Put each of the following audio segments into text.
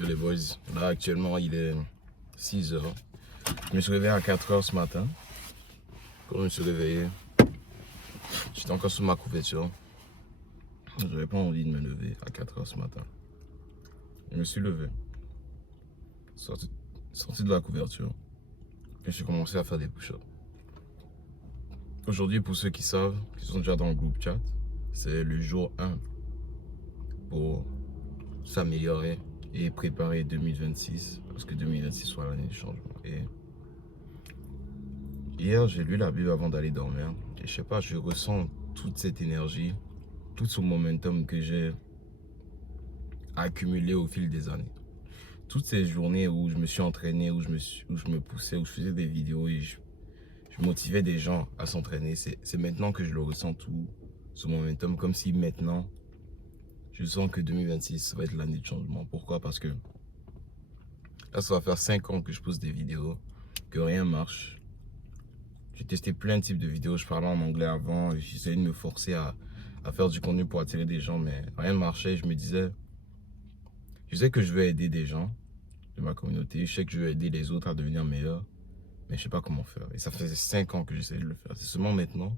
Yo les boys, là actuellement il est 6 heures. Je me suis réveillé à 4 heures ce matin. Quand je me suis réveillé, j'étais encore sous ma couverture. J'avais pas envie de me lever à 4 heures ce matin. Je me suis levé, sorti de la couverture et j'ai commencé à faire des push-ups. Aujourd'hui, pour ceux qui savent, qui sont déjà dans le groupe chat, c'est le jour 1 pour s'améliorer et préparer 2026, parce que 2026 soit l'année du changement. Et hier, j'ai lu la Bible avant d'aller dormir. Et je sais pas, je ressens toute cette énergie, tout ce momentum que j'ai accumulé au fil des années. Toutes ces journées où je me suis entraîné, où je me poussais, où je faisais des vidéos et je motivais des gens à s'entraîner. C'est maintenant que je le ressens tout, ce momentum, comme si maintenant, je sens que 2026, ça va être l'année de changement. Pourquoi? Parce que là, ça va faire 5 ans que je pose des vidéos, que rien marche. J'ai testé plein de types de vidéos, je parlais en anglais avant, j'essayais de me forcer à faire du contenu pour attirer des gens, mais rien ne marchait. Je sais que je veux aider des gens de ma communauté, je sais que je veux aider les autres à devenir meilleurs, mais je sais pas comment faire. Et ça faisait 5 ans que j'essayais de le faire. C'est seulement maintenant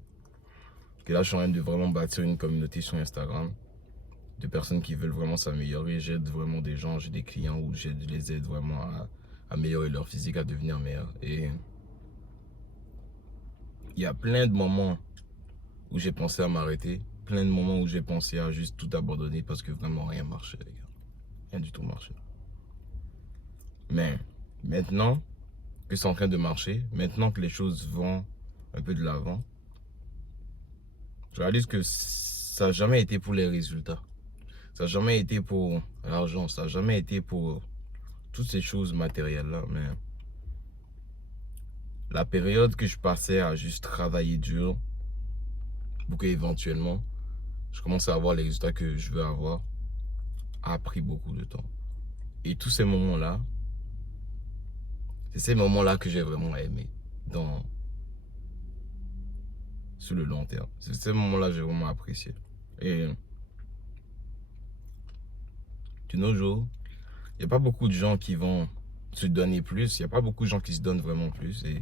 que là, je suis en train de vraiment bâtir une communauté sur Instagram de personnes qui veulent vraiment s'améliorer. J'aide vraiment des gens, j'ai des clients où je les aide vraiment à améliorer leur physique, à devenir meilleurs. Et il y a plein de moments où j'ai pensé à m'arrêter, plein de moments où j'ai pensé à juste tout abandonner parce que vraiment rien marchait, les gars. Rien du tout marchait. Mais maintenant que c'est en train de marcher, maintenant que les choses vont un peu de l'avant, je réalise que ça n'a jamais été pour les résultats. Ça n'a jamais été pour l'argent, ça n'a jamais été pour toutes ces choses matérielles-là. Mais la période que je passais à juste travailler dur pour qu'éventuellement je commence à avoir les résultats que je veux avoir a pris beaucoup de temps. Et tous ces moments-là, c'est ces moments-là que j'ai vraiment aimé sur le long terme. C'est ces moments-là que j'ai vraiment apprécié. Et de nos jours, il n'y a pas beaucoup de gens qui vont se donner plus. Il n'y a pas beaucoup de gens qui se donnent vraiment plus. Et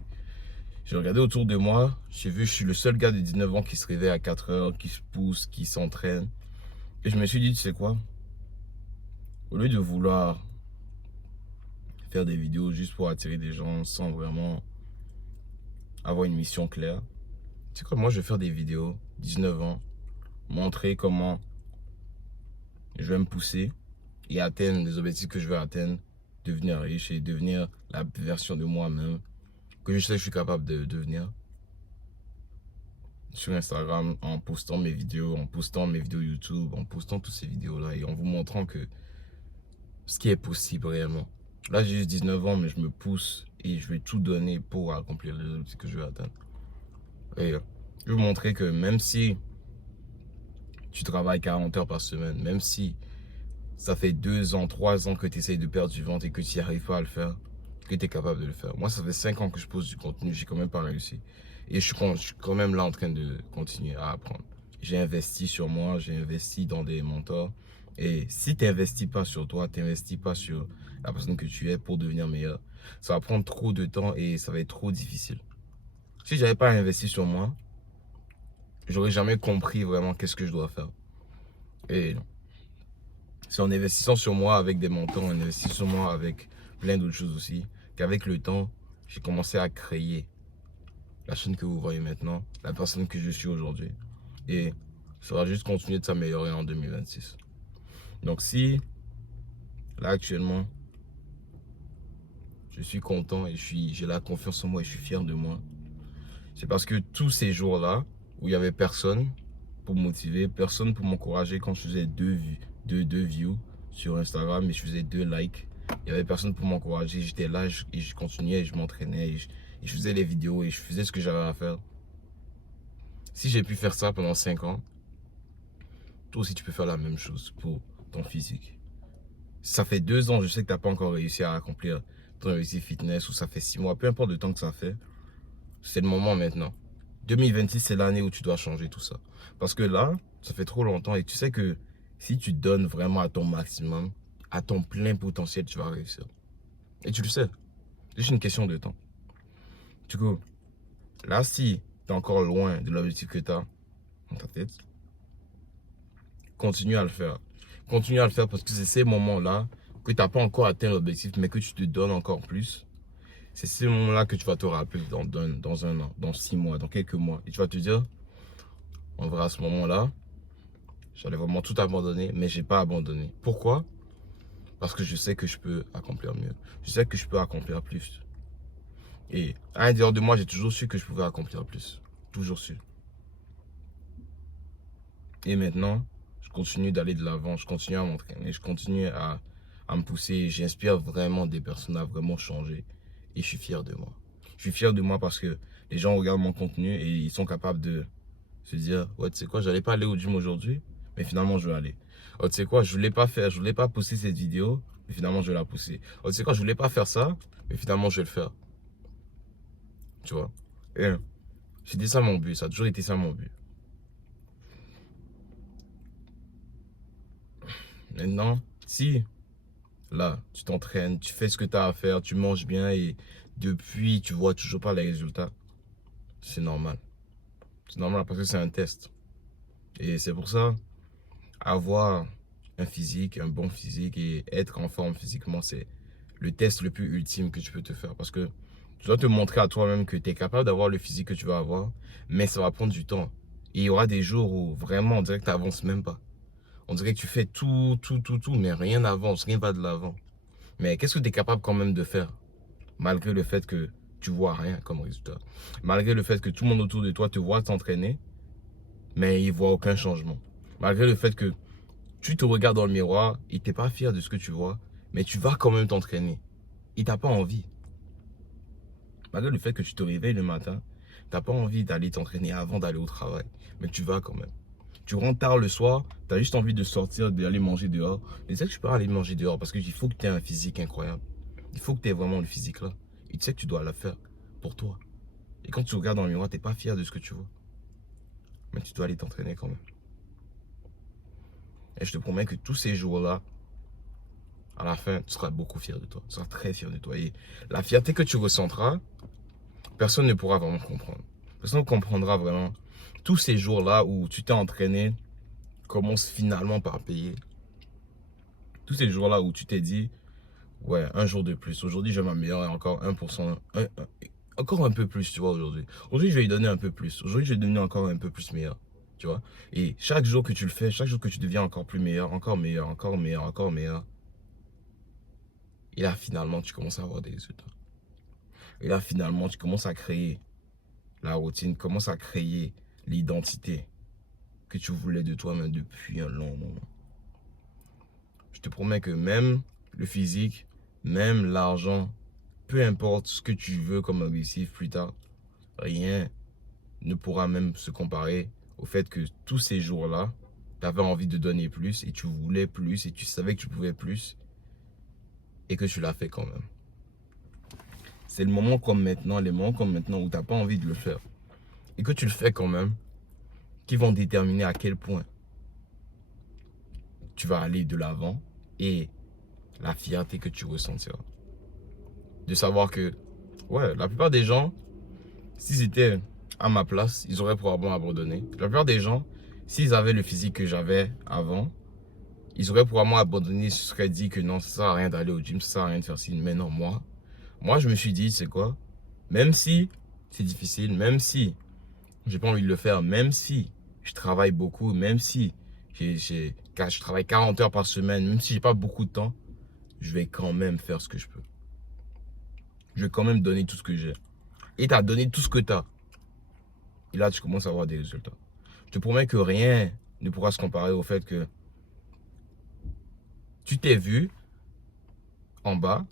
j'ai regardé autour de moi, j'ai vu, je suis le seul gars de 19 ans qui se réveille à 4 heures, qui se pousse, qui s'entraîne. Et je me suis dit, tu sais quoi? Au lieu de vouloir faire des vidéos juste pour attirer des gens sans vraiment avoir une mission claire, tu sais quoi, moi je vais faire des vidéos, 19 ans, montrer comment je vais me pousser et atteindre les objectifs que je veux atteindre, devenir riche et devenir la version de moi-même que je sais que je suis capable de devenir sur Instagram, en postant mes vidéos, YouTube, en postant toutes ces vidéos-là et en vous montrant que ce qui est possible réellement. Là, j'ai juste 19 ans, mais je me pousse et je vais tout donner pour accomplir les objectifs que je veux atteindre. Et je vais vous montrer que même si tu travailles 40 heures par semaine, même si ça fait 2 ans, 3 ans que tu essayes de perdre du ventre et que tu n'y arrives pas à le faire, que tu es capable de le faire. Moi, ça fait 5 ans que je pose du contenu, j'ai quand même pas réussi. Et je suis quand même là en train de continuer à apprendre. J'ai investi sur moi, j'ai investi dans des mentors. Et si tu n'investis pas sur toi, tu n'investis pas sur la personne que tu es pour devenir meilleur, ça va prendre trop de temps et ça va être trop difficile. Si j'avais pas investi sur moi, j'aurais jamais compris vraiment qu'est-ce que je dois faire. Et c'est en investissant sur moi avec des mentors, en investissant sur moi avec plein d'autres choses aussi, qu'avec le temps, j'ai commencé à créer la chaîne que vous voyez maintenant, la personne que je suis aujourd'hui. Et ça va juste continuer de s'améliorer en 2026. Donc si, là actuellement, je suis content et j'ai la confiance en moi et je suis fier de moi, c'est parce que tous ces jours-là, où il n'y avait personne pour me motiver, personne pour m'encourager quand je faisais deux views sur Instagram et je faisais 2 likes, il n'y avait personne pour m'encourager, j'étais là et je continuais et je m'entraînais et je faisais les vidéos et je faisais ce que j'avais à faire. Si j'ai pu faire ça pendant 5 ans, toi aussi tu peux faire la même chose pour ton physique. Ça fait 2 ans, je sais que tu n'as pas encore réussi à accomplir ton objectif fitness ou ça fait 6 mois, peu importe le temps que ça fait, c'est le moment maintenant. 2026, c'est l'année où tu dois changer tout ça. Parce que là, ça fait trop longtemps et tu sais que si tu donnes vraiment à ton maximum, à ton plein potentiel, tu vas réussir. Et tu le sais. C'est juste une question de temps. Du coup, là, si tu es encore loin de l'objectif que tu as dans ta tête, continue à le faire. Continue à le faire parce que c'est ces moments-là que tu n'as pas encore atteint l'objectif, mais que tu te donnes encore plus. C'est ces moments-là que tu vas te rappeler dans un an, dans 6 mois, dans quelques mois. Et tu vas te dire, on verra à ce moment-là, j'allais vraiment tout abandonner, mais je n'ai pas abandonné. Pourquoi? Parce que je sais que je peux accomplir mieux. Je sais que je peux accomplir plus. Et à l'intérieur de moi, j'ai toujours su que je pouvais accomplir plus. Toujours su. Et maintenant, je continue d'aller de l'avant, je continue à m'entraîner, je continue à me pousser. J'inspire vraiment des personnes à vraiment changer. Et je suis fier de moi. Je suis fier de moi parce que les gens regardent mon contenu et ils sont capables de se dire, ouais, tu sais quoi, j'allais pas aller au gym aujourd'hui, mais finalement, je vais aller. Oh, tu sais quoi, je voulais pas faire, je voulais pas pousser cette vidéo, mais finalement, je vais la pousser. Oh, tu sais quoi, je voulais pas faire ça, mais finalement, je vais le faire. Tu vois? Et c'était ça mon but, ça a toujours été ça mon but. Maintenant, si là, tu t'entraînes, tu fais ce que tu as à faire, tu manges bien et depuis, tu vois toujours pas les résultats, c'est normal. C'est normal parce que c'est un test. Et c'est pour ça, avoir un physique, un bon physique et être en forme physiquement, c'est le test le plus ultime que tu peux te faire. Parce que tu dois te montrer à toi-même que tu es capable d'avoir le physique que tu vas avoir, mais ça va prendre du temps. Et il y aura des jours où vraiment on dirait que tu n'avances même pas. On dirait que tu fais tout, mais rien n'avance, rien va de l'avant. Mais qu'est-ce que tu es capable quand même de faire, malgré le fait que tu vois rien comme résultat, malgré le fait que tout le monde autour de toi te voit t'entraîner, mais il voit aucun changement, malgré le fait que tu te regardes dans le miroir et tu n'es pas fier de ce que tu vois, mais tu vas quand même t'entraîner. Et tu n'as pas envie. Malgré le fait que tu te réveilles le matin, tu n'as pas envie d'aller t'entraîner avant d'aller au travail, mais tu vas quand même. Tu rentres tard le soir, tu as juste envie de sortir, d'aller manger dehors. Et tu sais que tu peux aller manger dehors parce qu'il faut que tu aies un physique incroyable. Il faut que tu aies vraiment le physique là. Et tu sais que tu dois le faire pour toi. Et quand tu regardes dans le miroir, tu n'es pas fier de ce que tu vois. Mais tu dois aller t'entraîner quand même. Et je te promets que tous ces jours-là, à la fin, tu seras beaucoup fier de toi. Tu seras très fier de toi. Et la fierté que tu ressentras, personne ne pourra vraiment comprendre. Personne ne comprendra vraiment. Tous ces jours-là où tu t'es entraîné commencent finalement par payer. Tous ces jours-là où tu t'es dit, ouais, un jour de plus. Aujourd'hui, je vais m'améliorer encore 1%, encore un peu plus, tu vois, aujourd'hui. Aujourd'hui, je vais lui donner un peu plus. Aujourd'hui, je vais devenir encore un peu plus meilleur, tu vois. Et chaque jour que tu le fais, chaque jour que tu deviens encore plus meilleur, encore meilleur, encore meilleur, encore meilleur, et là, finalement, tu commences à avoir des résultats. Et là, finalement, tu commences à créer la routine, commences à créer l'identité que tu voulais de toi-même depuis un long moment. Je te promets que même le physique, même l'argent, peu importe ce que tu veux comme objectif plus tard, rien ne pourra même se comparer au fait que tous ces jours-là, tu avais envie de donner plus et tu voulais plus et tu savais que tu pouvais plus et que tu l'as fait quand même. C'est le moment comme maintenant, les moments comme maintenant où tu n'as pas envie de le faire et que tu le fais quand même, qui vont déterminer à quel point tu vas aller de l'avant et la fierté que tu ressentiras. De savoir que, ouais, la plupart des gens, s'ils étaient à ma place, ils auraient probablement abandonné. La plupart des gens, s'ils avaient le physique que j'avais avant, ils auraient probablement abandonné, ils se seraient dit que non, ça sert à rien d'aller au gym, ça sert à rien de faire ci. Mais non, moi je me suis dit, c'est quoi? Même si c'est difficile, même si j'ai pas envie de le faire, même si je travaille beaucoup, même si je travaille 40 heures par semaine, même si j'ai pas beaucoup de temps, je vais quand même faire ce que je peux. Je vais quand même donner tout ce que j'ai. Et tu as donné tout ce que tu as. Et là, tu commences à avoir des résultats. Je te promets que rien ne pourra se comparer au fait que tu t'es vu en bas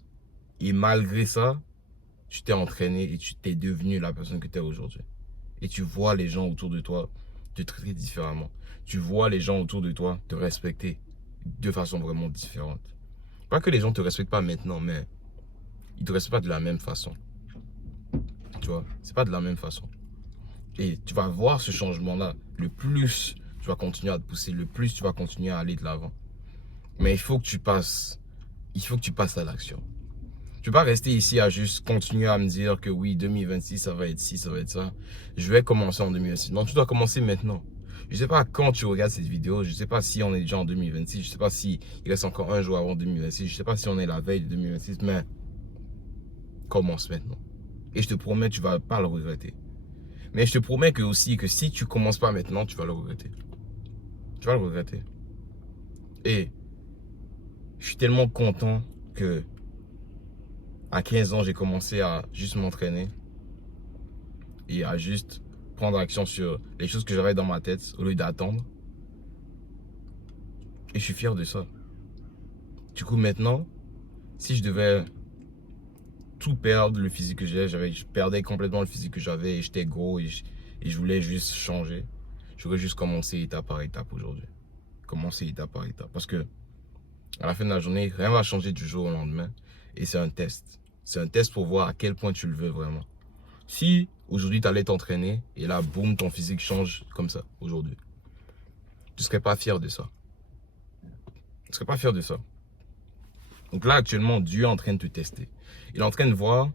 et malgré ça, tu t'es entraîné et tu t'es devenu la personne que tu es aujourd'hui. Et tu vois les gens autour de toi te traiter différemment. Tu vois les gens autour de toi te respecter de façon vraiment différente. Pas que les gens ne te respectent pas maintenant, mais ils ne te respectent pas de la même façon. Tu vois, c'est pas de la même façon. Et tu vas voir ce changement-là. Le plus tu vas continuer à te pousser, le plus tu vas continuer à aller de l'avant. Mais il faut que tu passes il faut que tu passes à l'action. Je ne vais pas rester ici à juste continuer à me dire que oui, 2026, ça va être ci, ça va être ça. Je vais commencer en 2026. Non, tu dois commencer maintenant. Je ne sais pas quand tu regardes cette vidéo. Je ne sais pas si on est déjà en 2026. Je ne sais pas si il reste encore un jour avant 2026. Je ne sais pas si on est la veille de 2026. Mais commence maintenant. Et je te promets, tu ne vas pas le regretter. Mais je te promets que aussi que si tu ne commences pas maintenant, tu vas le regretter. Tu vas le regretter. Et je suis tellement content que à 15 ans, j'ai commencé à juste m'entraîner et à juste prendre action sur les choses que j'avais dans ma tête au lieu d'attendre. Et je suis fier de ça. Du coup, maintenant, si je devais tout perdre, le physique que je perdais complètement le physique que j'avais et j'étais gros et je voulais juste changer, j'aurais juste commencé étape par étape aujourd'hui. Commencer étape par étape. Parce que à la fin de la journée, rien ne va changer du jour au lendemain. Et c'est un test. C'est un test pour voir à quel point tu le veux vraiment. Si aujourd'hui tu allais t'entraîner et là, boum, ton physique change comme ça aujourd'hui, tu ne serais pas fier de ça. Tu ne serais pas fier de ça. Donc là, actuellement, Dieu est en train de te tester. Il est en train de voir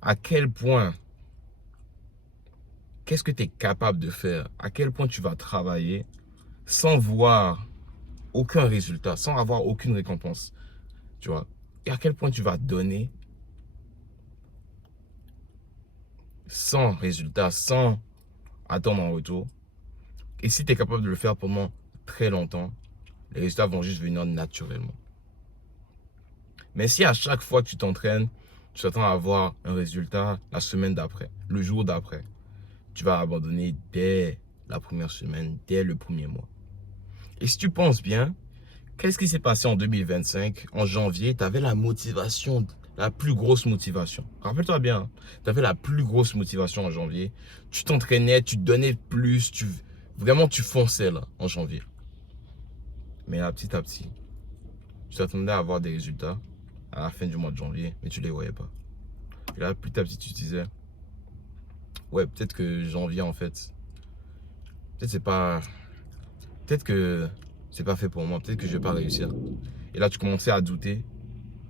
à quel point, qu'est-ce que tu es capable de faire, à quel point tu vas travailler sans voir aucun résultat, sans avoir aucune récompense. Tu vois? Et à quel point tu vas donner sans résultat, sans attendre en retour. Et si tu es capable de le faire pendant très longtemps, les résultats vont juste venir naturellement. Mais si à chaque fois que tu t'entraînes, tu t'attends à avoir un résultat la semaine d'après, le jour d'après, tu vas abandonner dès la première semaine, dès le premier mois. Et si tu penses bien, qu'est-ce qui s'est passé en 2025? En janvier, tu avais la motivation, la plus grosse motivation. Rappelle-toi bien, tu avais la plus grosse motivation en janvier. Tu t'entraînais, tu donnais plus, vraiment tu fonçais là en janvier. Mais là, petit à petit, tu t'attendais à avoir des résultats à la fin du mois de janvier, mais tu ne les voyais pas. Et là, petit à petit, tu te disais, ouais, peut-être que janvier, en fait, peut-être c'est pas, peut-être que c'est pas fait pour moi, peut-être que je vais pas réussir. Et là, tu commençais à douter.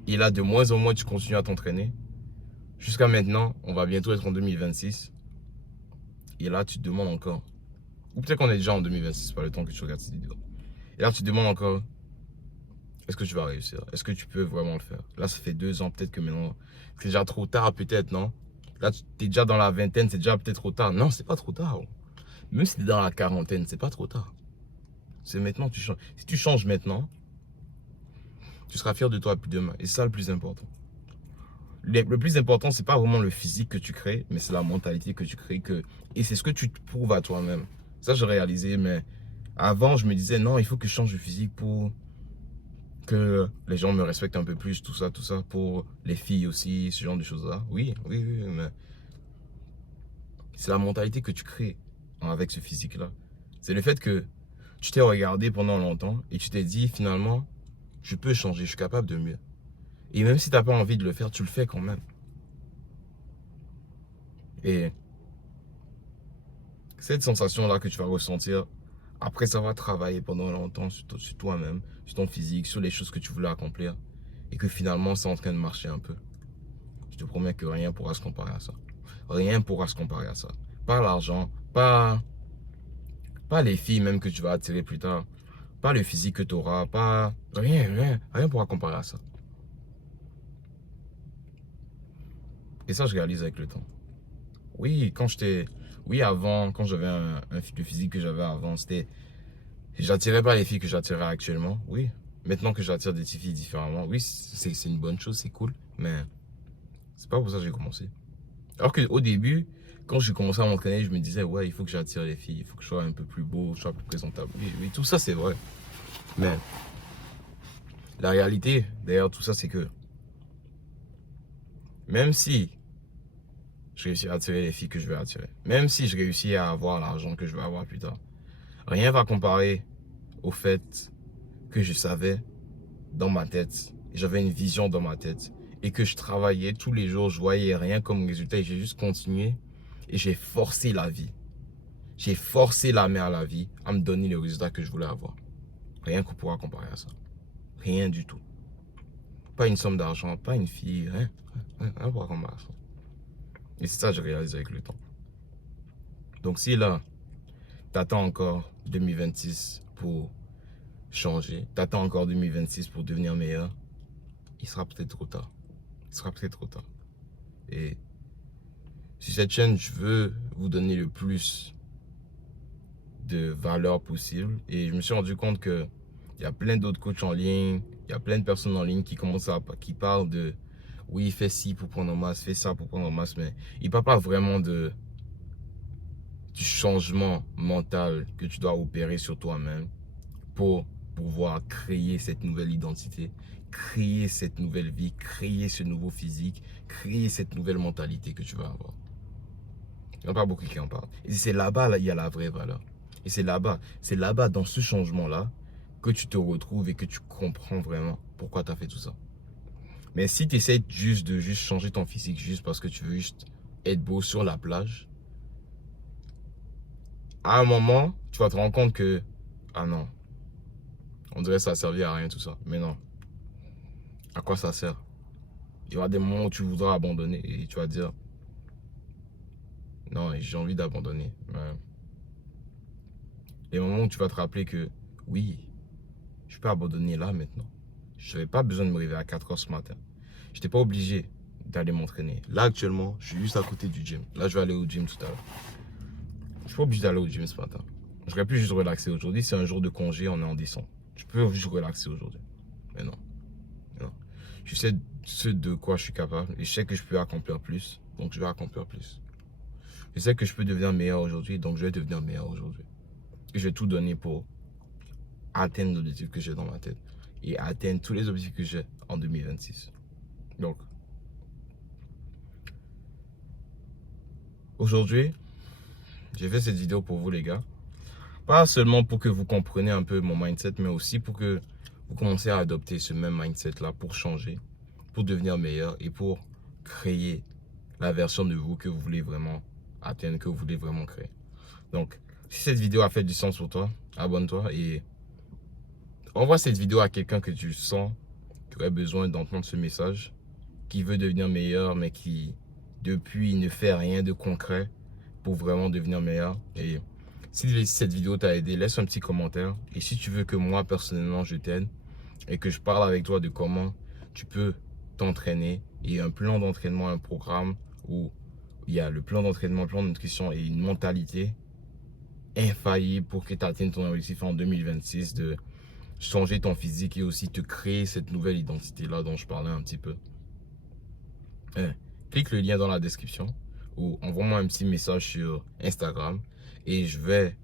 Et là, de moins en moins, tu continues à t'entraîner. Jusqu'à maintenant, on va bientôt être en 2026. Et là, tu te demandes encore. Ou peut-être qu'on est déjà en 2026 par le temps que tu regardes cette vidéo. Et là, tu te demandes encore, est-ce que tu vas réussir? Est-ce que tu peux vraiment le faire? Là, ça fait 2 ans, peut-être que maintenant, c'est déjà trop tard, peut-être, non? Là, tu es déjà dans la vingtaine, c'est déjà peut-être trop tard. Non, c'est pas trop tard. Même si tu es dans la quarantaine, c'est pas trop tard. C'est maintenant que tu changes. Si tu changes maintenant, tu seras fier de toi plus demain. Et c'est ça le plus important. Le plus important, c'est pas vraiment le physique que tu crées, mais c'est la mentalité que tu crées. Et c'est ce que tu te prouves à toi-même. Ça, j'ai réalisé, mais avant, je me disais, non, il faut que je change de physique pour que les gens me respectent un peu plus, tout ça, pour les filles aussi, ce genre de choses-là. Oui, oui, oui, mais c'est la mentalité que tu crées avec ce physique-là. C'est le fait que tu t'es regardé pendant longtemps et tu t'es dit, finalement, je peux changer, je suis capable de mieux. Et même si tu n'as pas envie de le faire, tu le fais quand même. Et cette sensation-là que tu vas ressentir après avoir travaillé pendant longtemps sur toi-même, sur ton physique, sur les choses que tu voulais accomplir, et que finalement c'est en train de marcher un peu, je te promets que rien ne pourra se comparer à ça. Rien ne pourra se comparer à ça. Pas l'argent, pas les filles même que tu vas attirer plus tard, pas le physique que tu auras, pas rien ne pourra comparer à ça. Et ça, je réalise avec le temps. Oui, oui, avant, quand j'avais le physique que j'avais avant, j'attirais pas les filles que j'attirais actuellement. Oui, maintenant que j'attire des filles différemment, oui, c'est une bonne chose, c'est cool, mais c'est pas pour ça que j'ai commencé. Alors qu'au début, quand j'ai commencé à m'entraîner, je me disais, ouais, il faut que j'attire les filles, il faut que je sois un peu plus beau, que je sois plus présentable. Oui, oui, tout ça c'est vrai. Mais la réalité derrière tout ça, c'est que même si je réussis à attirer les filles que je veux attirer, même si je réussis à avoir l'argent que je veux avoir plus tard, rien va comparer au fait que je savais dans ma tête, j'avais une vision dans ma tête et que je travaillais tous les jours, je voyais rien comme résultat et j'ai juste continué et j'ai forcé la vie. J'ai forcé la main à la vie à me donner le résultat que je voulais avoir. Rien qu'on pourra comparer à ça. Rien du tout. pas une somme d'argent, pas une fille, rien pour comme ça. Et c'est ça que je réalise avec le temps. Donc si là, t'attends encore 2026 pour changer, t'attends encore 2026 pour devenir meilleur, il sera peut-être trop tard. Il sera peut-être trop tard. Et sur cette chaîne, je veux vous donner le plus de valeur possible. Et je me suis rendu compte que il y a plein d'autres coachs en ligne, il y a plein de personnes en ligne qui parlent de oui, fais ci pour prendre en masse, fais ça pour prendre en masse, mais ils ne parlent pas vraiment du changement mental que tu dois opérer sur toi-même pour pouvoir créer cette nouvelle identité, créer cette nouvelle vie, créer ce nouveau physique, créer cette nouvelle mentalité que tu vas avoir. Il n'y en a pas beaucoup qui en parlent. Et c'est là-bas, là, il y a la vraie valeur. Et c'est là-bas, dans ce changement-là, que tu te retrouves et que tu comprends vraiment pourquoi tu as fait tout ça. Mais si tu essaies de changer ton physique juste parce que tu veux juste être beau sur la plage, à un moment, tu vas te rendre compte que, ah non, on dirait que ça a servi à rien tout ça. Mais non. À quoi ça sert? Il y aura des moments où tu voudras abandonner et tu vas dire, non, j'ai envie d'abandonner. Mais les moments où tu vas te rappeler que, oui, je peux abandonner là maintenant. Je n'avais pas besoin de me réveiller à 4 h ce matin. Je n'étais pas obligé d'aller m'entraîner. Là, actuellement, je suis juste à côté du gym. Là, je vais aller au gym tout à l'heure. Je ne suis pas obligé d'aller au gym ce matin. J'aurais pu juste relaxer aujourd'hui. C'est un jour de congé, on est en décembre. Je peux juste relaxer aujourd'hui. Mais non. Non. Je sais ce de quoi je suis capable. Et je sais que je peux accomplir plus. Donc, je vais accomplir plus. Je sais que je peux devenir meilleur aujourd'hui. Donc, je vais devenir meilleur aujourd'hui. Et je vais tout donner pour atteindre l'objectif que j'ai dans ma tête. Et atteindre tous les objectifs que j'ai en 2026. Donc, aujourd'hui, j'ai fait cette vidéo pour vous les gars. Pas seulement pour que vous compreniez un peu mon mindset, mais aussi pour que vous commenciez à adopter ce même mindset là pour changer, pour devenir meilleur et pour créer la version de vous que vous voulez vraiment atteindre, que vous voulez vraiment créer. Donc, si cette vidéo a fait du sens pour toi, abonne-toi et envoie cette vidéo à quelqu'un que tu sens qui aurait besoin d'entendre ce message, qui veut devenir meilleur, mais qui, depuis, ne fait rien de concret pour vraiment devenir meilleur. Et si cette vidéo t'a aidé, laisse un petit commentaire. Et si tu veux que moi, personnellement, je t'aide et que je parle avec toi de comment tu peux t'entraîner et un plan d'entraînement, un programme où il y a le plan d'entraînement, le plan de nutrition et une mentalité infaillible pour que tu atteignes ton objectif en 2026 de changer ton physique et aussi te créer cette nouvelle identité-là dont je parlais un petit peu. Clique le lien dans la description ou envoie-moi un petit message sur Instagram et je vais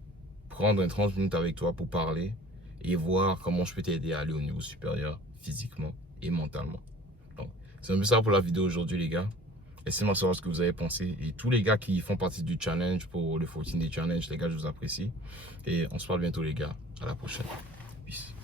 prendre un 30 minutes avec toi pour parler et voir comment je peux t'aider à aller au niveau supérieur physiquement et mentalement. Donc, c'est un peu ça pour la vidéo aujourd'hui les gars. Laissez-moi savoir ce que vous avez pensé. Et tous les gars qui font partie du challenge pour le 14 Day Challenge, les gars, je vous apprécie. Et on se parle bientôt les gars. À la prochaine. Peace.